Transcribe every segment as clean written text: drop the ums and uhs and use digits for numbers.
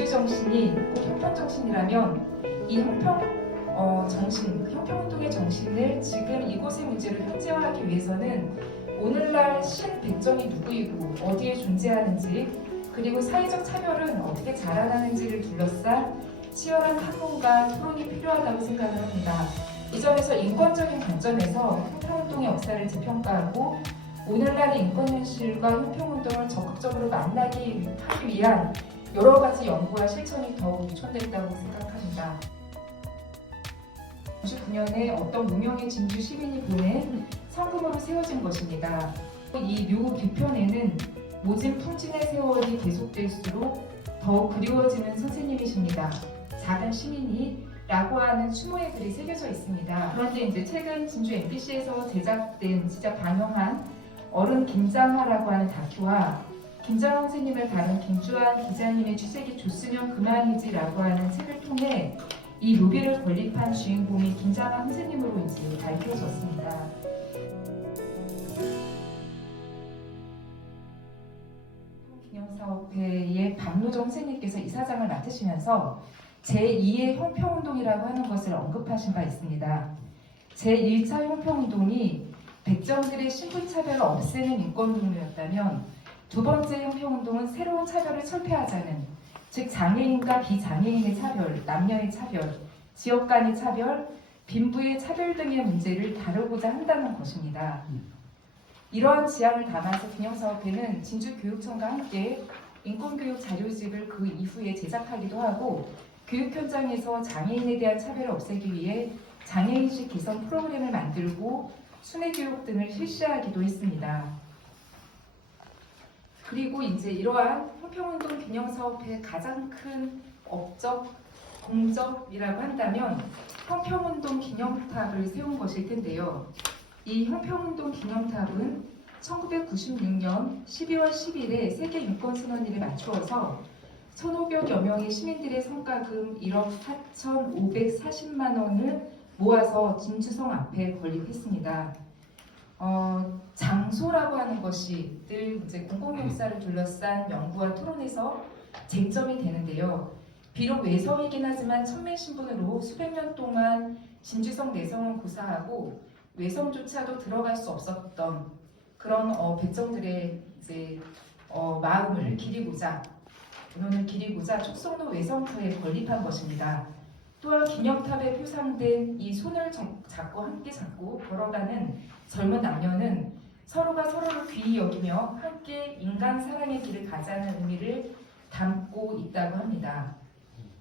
진주 정신이 형평 정신이라면 이 형평 정신, 형평운동의 정신을 지금 이곳의 문제로 현재화하기 위해서는 오늘날 신백정이 누구이고 어디에 존재하는지, 그리고 사회적 차별은 어떻게 자라나는지를 둘러싼 치열한 학문과 토론이 필요하다고 생각을 합니다. 이 점에서 인권적인 관점에서 형평운동의 역사를 재평가하고 오늘날의 인권 현실과 형평운동을 적극적으로 만나기 하기 위한 여러 가지 연구와 실천이 더욱 유천됐다고 생각합니다. 99년에 어떤 무명의 진주 시민이 보낸 성금으로 세워진 것입니다. 이 묘 뒤편에는 모진 풍진의 세월이 계속될수록 더욱 그리워지는 선생님이십니다. 작은 시민이 라고 하는 추모의 글이 새겨져 있습니다. 그런데 이제 최근 진주 MBC에서 제작된, 진짜 방영한 어른 김장하라고 하는 다큐와 김장하 선생님을 다룬 김주환 기자님의 취재기 줬으면 그만이지라고 하는 책을 통해 이 묘비를 건립한 주인공이 김장하 선생님으로 이제 밝혀졌습니다. 기념사업회의 박노정 선생님께서 이사장을 맡으시면서 제2의 형평운동이라고 하는 것을 언급하신 바 있습니다. 제1차 형평운동이 백정들의 신분차별을 없애는 인권운동이었다면 두 번째 형평운동은 새로운 차별을 철폐하자는, 즉 장애인과 비장애인의 차별, 남녀의 차별, 지역 간의 차별, 빈부의 차별 등의 문제를 다루고자 한다는 것입니다. 이러한 지향을 담아서 기념사업회는 진주교육청과 함께 인권교육 자료집을 그 이후에 제작하기도 하고 교육 현장에서 장애인에 대한 차별을 없애기 위해 장애인식 개선 프로그램을 만들고 순회교육 등을 실시하기도 했습니다. 그리고 이제 이러한 형평운동 기념사업회의 가장 큰 업적, 공적이라고 한다면 형평운동 기념탑을 세운 것일 텐데요. 이 형평운동 기념탑은 1996년 12월 10일에 세계인권선언일에 맞추어서 1,500여 명의 시민들의 성과금 1억 4,540만 원을 모아서 진주성 앞에 건립했습니다. 장소라고 하는 것이 늘 이제 공공역사를 둘러싼 연구와 토론에서 쟁점이 되는데요. 비록 외성이긴 하지만 천민 신분으로 수백 년 동안 진주성 내성은 고사하고 외성조차도 들어갈 수 없었던 그런 백정들의 이제 마음을 기리고자, 문헌을 기리고자 촉성로 외성터에 건립한 것입니다. 또한 기념탑에 표상된 이 손을 잡고 함께 잡고 걸어가는 젊은 남녀는 서로가 서로를 귀히 여기며 함께 인간 사랑의 길을 가자는 의미를 담고 있다고 합니다.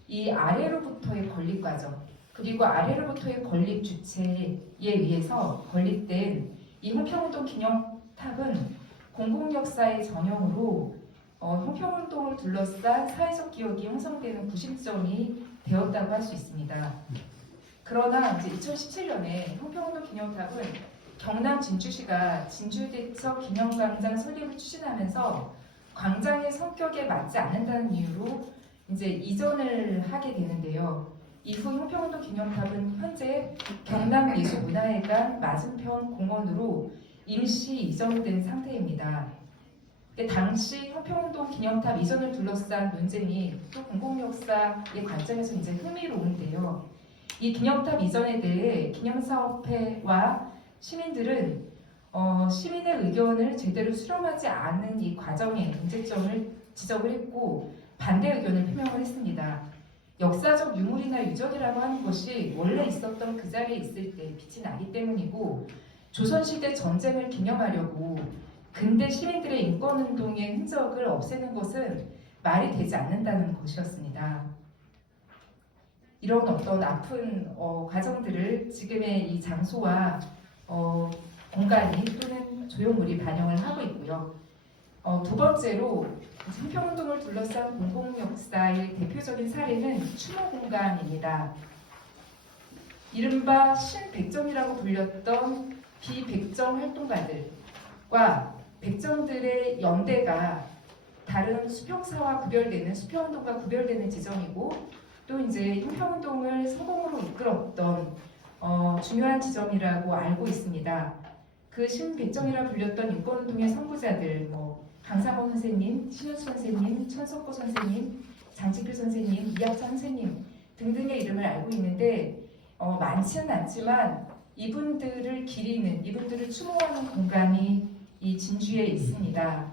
이 아래로부터의 건립 과정, 그리고 아래로부터의 건립 주체에 의해서 건립된 이 형평운동 기념탑은 공공역사의 전형으로 형평운동을 둘러싼 사회적 기억이 형성되는 구심점이 되었다고 할 수 있습니다. 그러나 이제 2017년에 형평운동 기념탑은 경남 진주시가 진주대첩 기념광장 설립을 추진하면서 광장의 성격에 맞지 않는다는 이유로 이제 이전을 하게 되는데요. 이후 형평운동 기념탑은 현재 경남예술문화회관 맞은편 공원으로 임시 이전된 상태입니다. 당시 형평운동 기념탑 이전을 둘러싼 논쟁이 또 공공역사의 관점에서 이제 흥미로운데요. 이 기념탑 이전에 대해 기념사업회와 시민들은 시민의 의견을 제대로 수렴하지 않은 이 과정의 문제점을 지적을 했고 반대 의견을 표명을 했습니다. 역사적 유물이나 유적이라고 하는 것이 원래 있었던 그 자리에 있을 때 빛이 나기 때문이고 조선시대 전쟁을 기념하려고 근대 시민들의 인권운동의 흔적을 없애는 것은 말이 되지 않는다는 것이었습니다. 이런 어떤 아픈 과정들을 지금의 이 장소와 공간이 또는 조형물이 반영을 하고 있고요. 두 번째로 형평운동을 둘러싼 공공역사의 대표적인 사례는 추모 공간입니다. 이른바 신백정이라고 불렸던 비백정 활동가들과 백정들의 연대가 다른 수평사와 구별되는 수평운동과 구별되는 지점이고 또 이제 형평운동을 성공으로 이끌었던 중요한 지점이라고 알고 있습니다. 그 신백정이라 불렸던 인권운동의 선구자들 강상호 선생님, 신우수 선생님, 천석보 선생님, 장지필 선생님, 이학찬 선생님 등등의 이름을 알고 있는데 많지는 않지만 이분들을 기리는, 이분들을 추모하는 공간이 이 진주에 있습니다.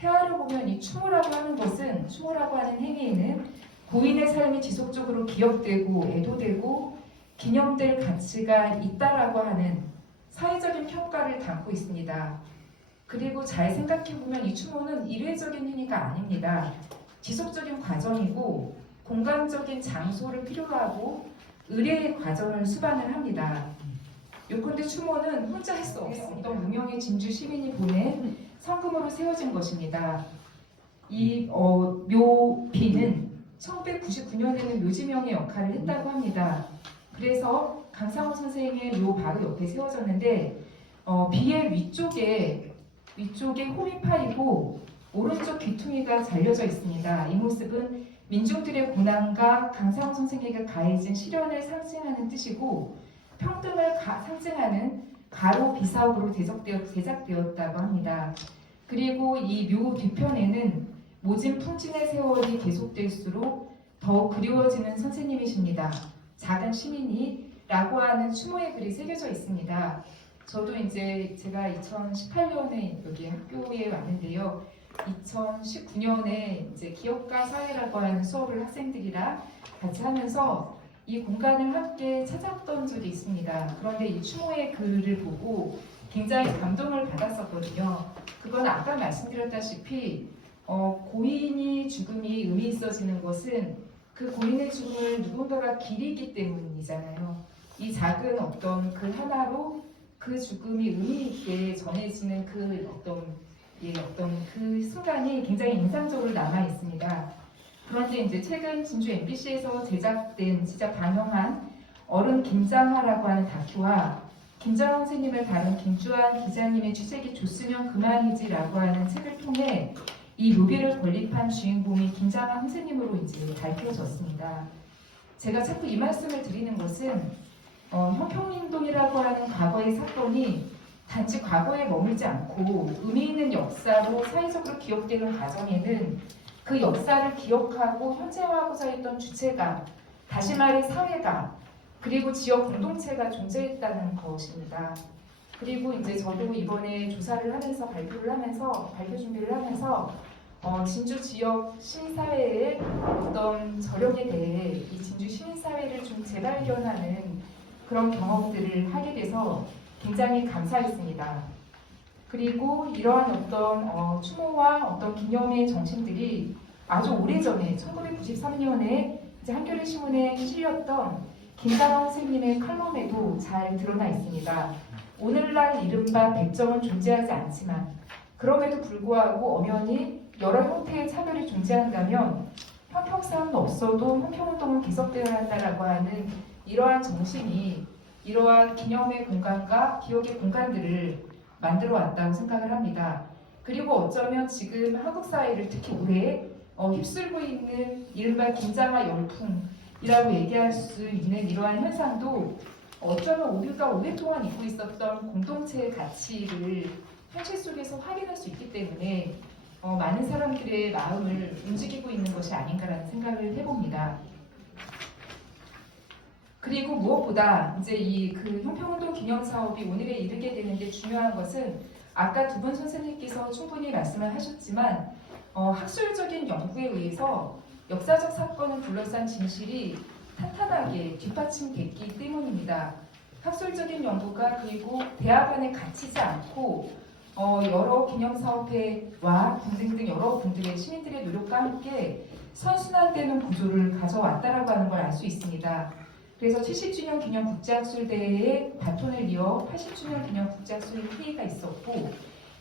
회화를 보면 이 추모라고 하는 것은, 추모라고 하는 행위에는 고인의 삶이 지속적으로 기억되고 애도되고 기념될 가치가 있다라고 하는 사회적인 평가를 담고 있습니다. 그리고 잘 생각해보면 이 추모는 일회적인 행위가 아닙니다. 지속적인 과정이고 공간적인 장소를 필요로 하고 의례의 과정을 수반을 합니다. 요컨대 추모는 혼자 할 수 없습니다. 어떤 무명의 진주 시민이 보낸 성금으로 세워진 것입니다. 이 묘비는 1999년에는 묘지명의 역할을 했다고 합니다. 그래서 강상우 선생의 묘 바로 옆에 세워졌는데 비의 위쪽에 홈이 파이고 오른쪽 귀퉁이가 잘려져 있습니다. 이 모습은 민중들의 고난과 강상우 선생에게 가해진 시련을 상징하는 뜻이고 평등을 상징하는 가로 비사옥으로 제작되었다고 합니다. 그리고 이 묘 뒤편에는 모진 풍진의 세월이 계속될수록 더욱 그리워지는 선생님이십니다. 작은 시민이라고 하는 추모의 글이 새겨져 있습니다. 저도 이제 제가 2018년에 여기 학교에 왔는데요. 2019년에 이제 기업가 사회라고 하는 수업을 학생들이랑 같이 하면서 이 공간을 함께 찾았던 적이 있습니다. 그런데 이 추모의 글을 보고 굉장히 감동을 받았었거든요. 그건 아까 말씀드렸다시피 고인이 죽음이 의미 있어지는 것은 그 고인의 죽음을 누군가가 기리기 때문이잖아요. 이 작은 어떤 그 하나로 그 죽음이 의미 있게 전해지는 그 어떤 그 순간이 굉장히 인상적으로 남아 있습니다. 그런데 이제 최근 진주 MBC에서 제작된 진짜 방영한 어른 김장하라고 하는 다큐와 김장하 선생님을 다룬 김주환 기자님의 주책이 줬으면 그만이지라고 하는 책을 통해 이 묘비를 건립한 주인공이 김장하 선생님으로 이제 밝혀졌습니다. 제가 자꾸 이 말씀을 드리는 것은 형평인동이라고 하는 과거의 사건이 단지 과거에 머물지 않고 의미 있는 역사로 사회적으로 기억되는 과정에는 그 역사를 기억하고 현재화하고자 했던 주체가, 다시 말해 사회가, 그리고 지역 공동체가 존재했다는 것입니다. 그리고 이제 저도 이번에 조사를 하면서 발표 준비를 하면서 진주 지역 시민사회의 어떤 저력에 대해 이 진주 시민사회를 좀 재발견하는 그런 경험들을 하게 돼서 굉장히 감사했습니다. 그리고 이러한 어떤 추모와 어떤 기념의 정신들이 아주 오래전에 1993년에 이제 한겨레 신문에 실렸던 김상원 선생님의 칼럼에도 잘 드러나 있습니다. 오늘날 이른바 백정은 존재하지 않지만 그럼에도 불구하고 엄연히 여러 형태의 차별이 존재한다면 형평성은 없어도 형평운동은 계속되어야 한다라고 하는 이러한 정신이 이러한 기념의 공간과 기억의 공간들을 만들어 왔다고 생각을 합니다. 그리고 어쩌면 지금 한국 사회를 특히 올해 휩쓸고 있는 이른바 김장하 열풍이라고 얘기할 수 있는 이러한 현상도 어쩌면 우리가 오랫동안 잊고 있었던 공동체의 가치를 현실 속에서 확인할 수 있기 때문에 많은 사람들의 마음을 움직이고 있는 것이 아닌가라는 생각을 해봅니다. 그리고 무엇보다 이제 이 그 형평운동 기념 사업이 오늘에 이르게 되는데 중요한 것은 아까 두 분 선생님께서 충분히 말씀을 하셨지만 학술적인 연구에 의해서 역사적 사건을 둘러싼 진실이 탄탄하게 뒷받침됐기 때문입니다. 학술적인 연구가 그리고 대학 안에 갇히지 않고 여러 기념사업회와 등등 여러 분들의 시민들의 노력과 함께 선순환되는 구조를 가져왔다라고 하는 걸 알 수 있습니다. 그래서 70주년 기념 국제학술대회의 바톤을 이어 80주년 기념 국제학술 회의가 있었고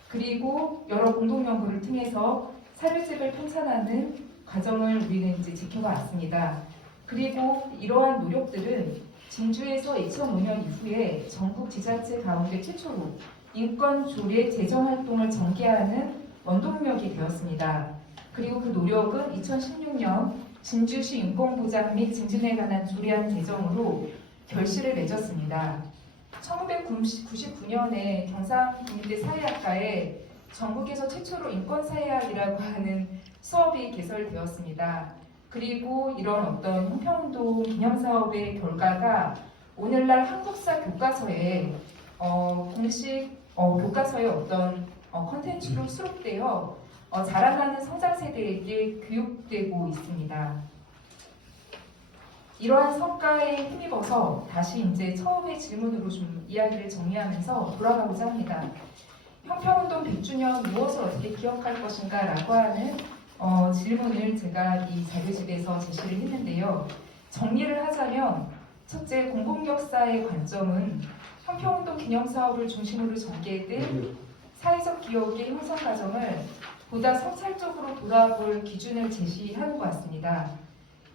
그리고 여러 공동연구를 통해서 사료집을 편찬하는 과정을 우리는 이제 지켜봐 왔습니다. 그리고 이러한 노력들은 진주에서 2005년 이후에 전국 지자체 가운데 최초로 인권 조례 제정 활동을 전개하는 원동력이 되었습니다. 그리고 그 노력은 2016년 진주시 인권보장 및 증진에 관한 조례안 제정으로 결실을 맺었습니다. 1999년에 경상국민대 사회학과에 전국에서 최초로 인권사회학이라고 하는 수업이 개설되었습니다. 그리고 이런 어떤 형평운동 기념사업의 결과가 오늘날 한국사 교과서에 공식 교과서의 어떤 컨텐츠로 수록되어 자라나는 성장 세대에게 교육되고 있습니다. 이러한 성과에 힘입어서 다시 이제 처음의 질문으로 좀 이야기를 정리하면서 돌아가고자 합니다. 형평운동 100주년 무엇을 어떻게 기억할 것인가 라고 하는 질문을 제가 이 자료집에서 제시를 했는데요. 정리를 하자면 첫째, 공공역사의 관점은 형평운동 기념사업을 중심으로 전개된 사회적 기억의 형성 과정을 보다 성찰적으로 돌아볼 기준을 제시하는 것 같습니다.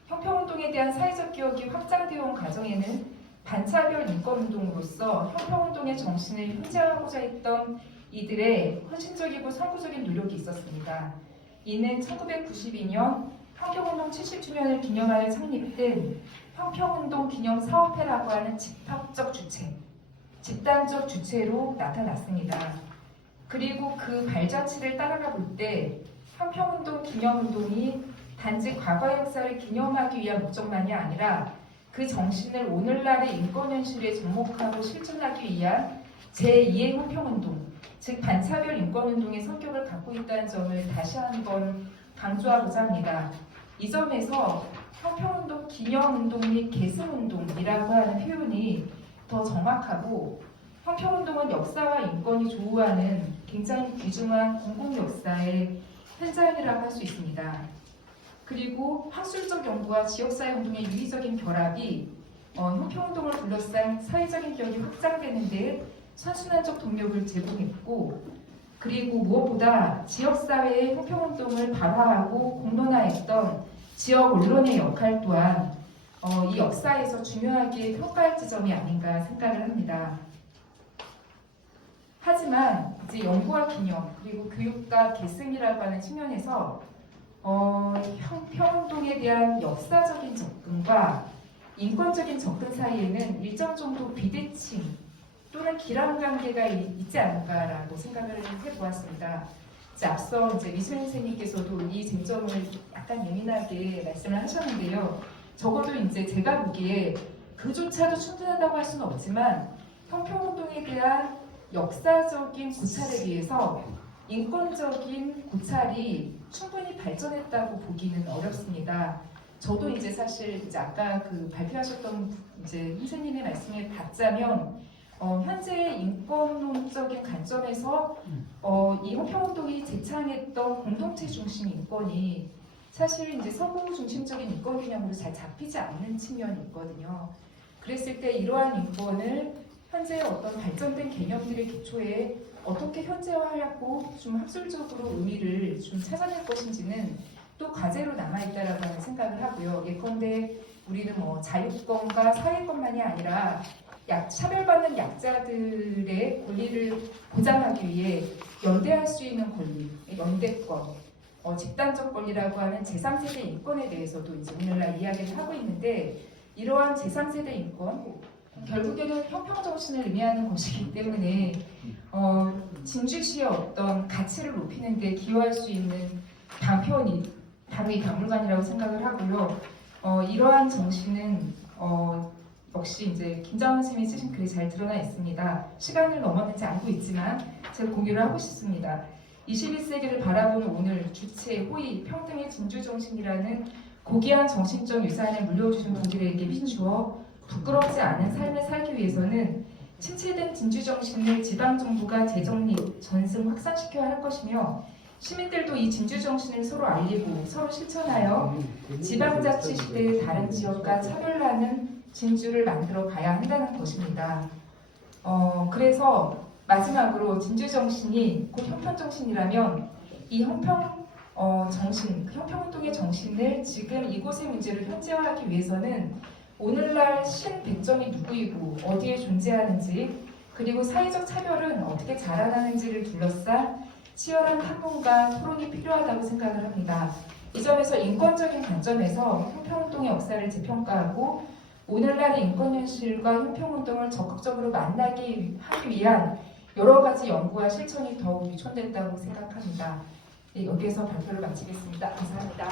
형평운동에 대한 사회적 기억이 확장되어 온 과정에는 반차별 인권운동으로서 형평운동의 정신을 현재화하고자 했던 이들의 헌신적이고 선구적인 노력이 있었습니다. 이는 1992년 환경운동 70주년을 기념하여 창립된 형평운동 기념사업회라고 하는 집합적 주체, 집단적 주체로 나타났습니다. 그리고 그 발자취를 따라가 볼 때 형평운동 기념운동이 단지 과거 역사를 기념하기 위한 목적만이 아니라 그 정신을 오늘날의 인권 현실에 접목하고 실천하기 위한 제2의 형평운동, 즉 반차별 인권운동의 성격을 갖고 있다는 점을 다시 한번 강조하고자 합니다. 이 점에서 형평운동, 기념운동 및 계승운동이라고 하는 표현이 더 정확하고 형평운동은 역사와 인권이 조우하는 굉장히 귀중한 공공역사의 현장이라고 할 수 있습니다. 그리고 학술적 연구와 지역사회운동의 유의적인 결합이 형평운동을 둘러싼 사회적인 기억이 확장되는 데 선순환적 동력을 제공했고, 그리고 무엇보다 지역사회의 형평운동을 발화하고 공론화했던 지역 언론의 역할 또한 이 역사에서 중요하게 평가할 지점이 아닌가 생각을 합니다. 하지만 이제 연구와 기념 그리고 교육과 계승이라고 하는 측면에서 형평운동에 대한 역사적인 접근과 인권적인 접근 사이에는 일정 정도 비대칭 또는 기란 관계가 있지 않을까라고 생각을 해보았습니다. 앞서 이제 미수연 선생님께서도 이 쟁점을 약간 예민하게 말씀을 하셨는데요. 적어도 이제 제가 보기에 그조차도 충분하다고 할 수는 없지만 형평운동에 대한 역사적인 고찰에 비해서 인권적인 고찰이 충분히 발전했다고 보기는 어렵습니다. 저도 이제 사실 이제 아까 그 발표하셨던 이제 선생님의 말씀에 받자면 현재의 인권론적인 관점에서 이 형평운동이 제창했던 공동체 중심 인권이 사실 이제 서구 중심적인 인권 개념으로 잘 잡히지 않는 측면이 있거든요. 그랬을 때 이러한 인권을 현재의 어떤 발전된 개념들의 기초에 어떻게 현재화하고 좀 학술적으로 의미를 좀 찾아낼 것인지는 또 과제로 남아있다라고 하는 생각을 하고요. 예컨대 우리는 뭐 자유권과 사회권만이 아니라 차별받는 약자들의 권리를 보장하기 위해 연대할 수 있는 권리, 연대권, 집단적 권리라고 하는 제3세대 인권에 대해서도 이제 오늘날 이야기를 하고 있는데, 이러한 제3세대 인권, 결국에는 형평정신을 의미하는 것이기 때문에 진주시의 어떤 가치를 높이는 데 기여할 수 있는 방편이 바로 이 박물관이라고 생각을 하고요. 이러한 정신은 역시 이제 김장원 선생님이 쓰신 글이 잘 드러나 있습니다. 시간을 넘었는지 알고 있지만 제가 공유를 하고 싶습니다. 21세기를 바라보는 오늘 주체, 호의, 평등의 진주정신이라는 고귀한 정신적 유산을 물려주신 독일에게 비추어 부끄럽지 않은 삶을 살기 위해서는 침체된 진주정신을 지방정부가 재정립, 전승, 확산시켜야 할 것이며, 시민들도 이 진주정신을 서로 알리고 서로 실천하여 지방자치 시대의 다른 지역과 차별나는 진주를 만들어 가야 한다는 것입니다. 그래서 마지막으로 진주정신이 곧 형평정신이라면 이 형평정신, 형평운동의 정신을 지금 이곳의 문제를 현재화하기 위해서는 오늘날 신백정이 누구이고 어디에 존재하는지, 그리고 사회적 차별은 어떻게 자라나는지를 둘러싼 치열한 탐문과 토론이 필요하다고 생각을 합니다. 이 점에서 인권적인 관점에서 형평운동의 역사를 재평가하고 오늘날의 인권 현실과 형평운동을 적극적으로 만나게 하기 위한 여러 가지 연구와 실천이 더욱 유천된다고 생각합니다. 네, 여기에서 발표를 마치겠습니다. 감사합니다.